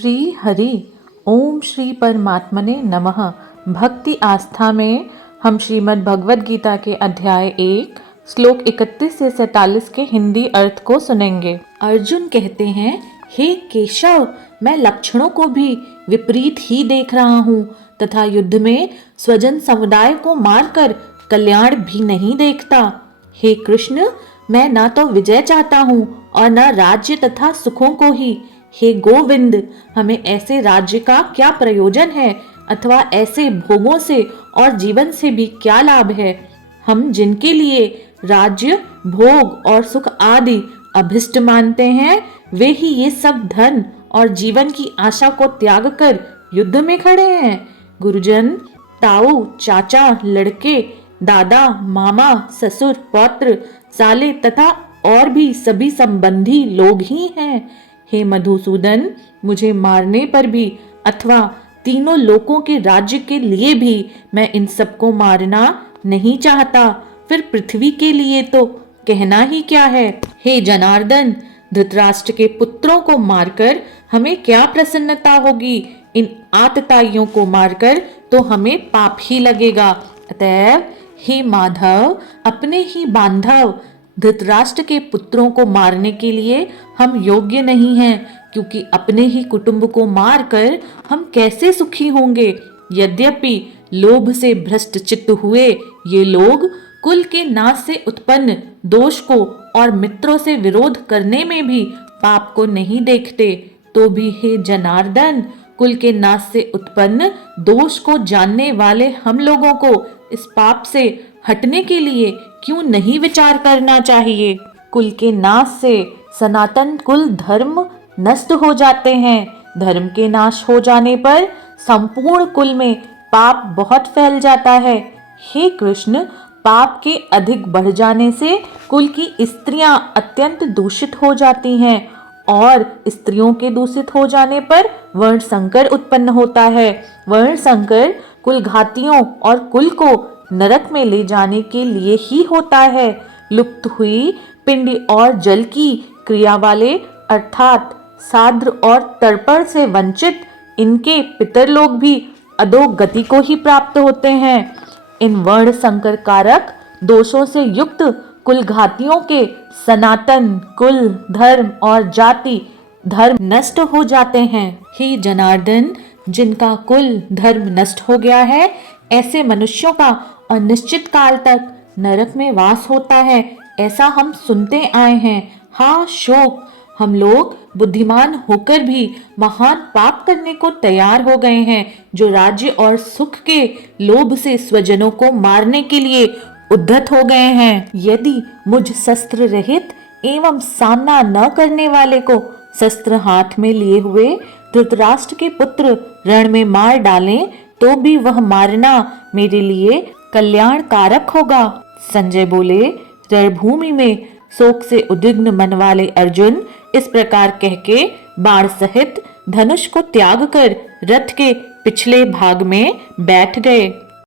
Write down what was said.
श्री हरि ओम श्री परमात्मने नमः। भक्ति आस्था में हम श्रीमद् भगवद गीता के अध्याय 1 श्लोक 31 से 47 के हिंदी अर्थ को सुनेंगे। अर्जुन कहते हैं, हे केशव, मैं लक्षणों को भी विपरीत ही देख रहा हूँ तथा युद्ध में स्वजन समुदाय को मारकर कल्याण भी नहीं देखता। हे कृष्ण, मैं न तो विजय चाहता हूँ और न राज्य तथा सुखों को ही। हे गोविंद, हमें ऐसे राज्य का क्या प्रयोजन है अथवा ऐसे भोगों से और जीवन से भी क्या लाभ है। हम जिनके लिए राज्य, भोग और सुख आदि अभिष्ट मानते हैं, वे ही ये सब धन और जीवन की आशा को त्याग कर युद्ध में खड़े हैं। गुरुजन, ताऊ, चाचा, लड़के, दादा, मामा, ससुर, पौत्र, साले तथा और भी सभी संबंधी लोग ही हैं। हे मधुसूदन, मुझे मारने पर भी अथवा तीनों लोकों के राज्य के लिए भी मैं इन सबको मारना नहीं चाहता। फिर पृथ्वी के लिए तो कहना ही क्या है। हे जनार्दन, धृतराष्ट्र के पुत्रों को मारकर हमें क्या प्रसन्नता होगी। इन आतताइयों को मारकर तो हमें पाप ही लगेगा। अतएव हे माधव, अपने ही बांधव धृतराष्ट्र के पुत्रों को मारने के लिए हम योग्य नहीं हैं, क्योंकि अपने ही कुटुंब को मारकर हम कैसे सुखी होंगे। यद्यपि लोभ से भ्रष्ट चित्त हुए ये लोग कुल के नाश से उत्पन्न दोष को और मित्रों से विरोध करने में भी पाप को नहीं देखते, तो भी हे जनार्दन, कुल के नाश से उत्पन्न दोष को जानने वाले हम लोगों को इस पाप से हटने के लिए क्यों नहीं विचार करना चाहिए। कुल के नाश से सनातन कुल धर्म नष्ट हो जाते हैं। धर्म के नाश हो जाने पर संपूर्ण कुल में पाप बहुत फैल जाता है। हे कृष्ण, पाप के अधिक बढ़ जाने से कुल की स्त्रियां अत्यंत दूषित हो जाती हैं और स्त्रियों के दूषित हो जाने पर वर्ण संकर उत्पन्न होता है। वर्ण संकर कुल घातियों और कुल को नरक में ले जाने के लिए ही होता है। लुप्त हुई पिंड और जल की क्रिया वाले अर्थात साद्र और तर्पण से वंचित इनके पितर लोग भी अधोगति को ही प्राप्त होते हैं। इन वर्ण संकर कारक दोषों से युक्त कुल घातियों के सनातन कुल धर्म और जाति धर्म नष्ट हो जाते हैं। हे जनार्दन, जिनका कुल धर्म नष्ट हो गया है, ऐसे मनुष्यों का अनिश्चित काल तक नरक में वास होता है, ऐसा हम सुनते आए हैं। हाँ शोक, हम लोग बुद्धिमान होकर भी महान पाप करने को तैयार हो गए हैं, जो राज्य और सुख के लोभ से स्वजनों को मारने के लिए उद्धत हो गए हैं। यदि मुझ शस्त्र रहित एवं सामना न करने वाले को शस्त्र हाथ में लिए हुए धृतराष्ट्र के पुत्र रण में मार डालें, तो भी वह मारना मेरे लिए कल्याण कारक होगा। संजय बोले, रणभूमि में शोक से उद्विग्न मन वाले अर्जुन इस प्रकार कह के बाण सहित धनुष को त्याग कर रथ के पिछले भाग में बैठ गए।